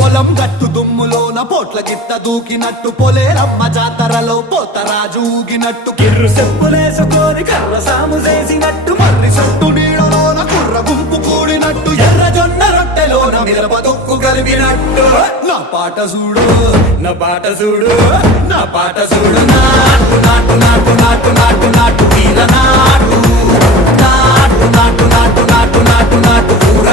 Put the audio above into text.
పొలం గట్టు దుమ్ములోన పోట్ల గిత్త దూకినట్టు పొలేరమ్మ జాతరలో పోతరాజు ఊగినట్టు కిర్రు చెప్పులేసుకొని కర్ర సాము చేసినట్టు మర్రి చుట్టు నీడలోన కుర్ర గుంపు కూడినట్టు ఎర్ర జొన్న రొట్టెలోన మిరప దొక్కు కలిపినట్టు నా పాట చూడు నా పాట చూడు నా పాట చూడు నాటు నాటు నాటు నాటు నాటు నాటు వీర నాటు నాటు నాటు నాటు నాటు నాటు నాటు నాటు ఊర